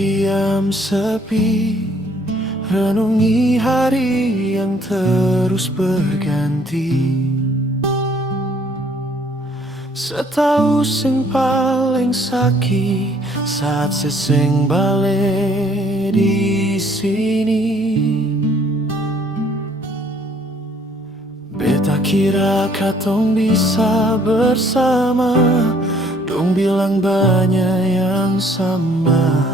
Terdiam sepi, renungi hari yang terus berganti. Setahu sing paling saki saat sesing balik di sini. Beta kira katong bisa bersama, dong bilang banyak yang sama.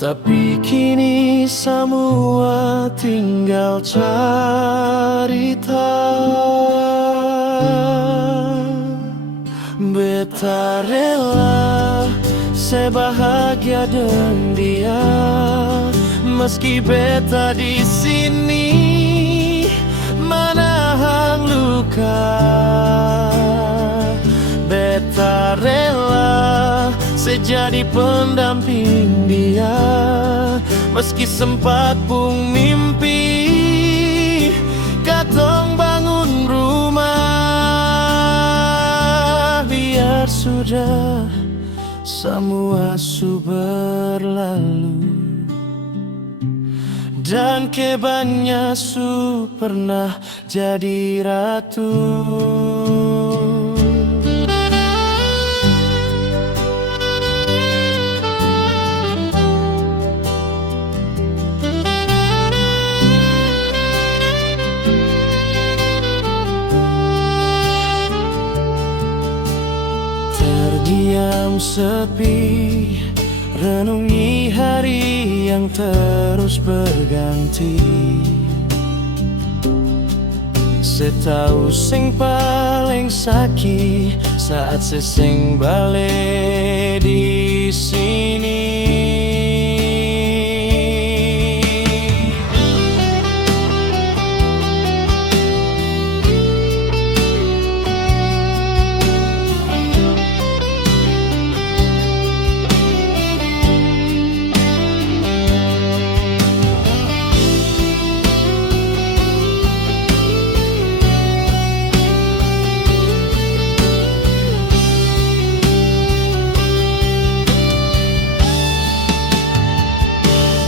Tapi kini semua tinggal cerita. Beta rela sebahagia dengan dia, meski beta di sini menahan luka. Beta rela sejadi pendamping dia, meski sempat pun mimpi katong bangun rumah. Biar sudah semua berlalu, dan kebannya pernah jadi ratu. Terdiam sepi, renungi hari yang terus berganti. Setahu sing paling saki saat sesing balik di sini.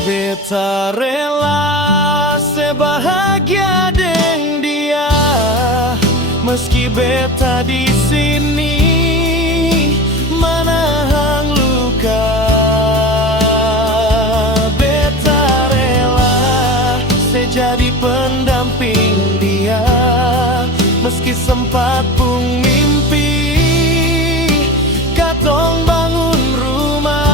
Beta rela sebahagia dengan dia, meski beta di sini menahan luka. Beta rela sejadi pendamping dia, meski sempat pun mimpi katong bangun rumah.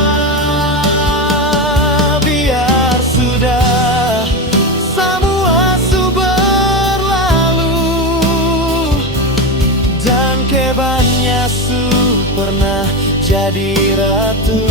Kebannya pernah jadi ratu.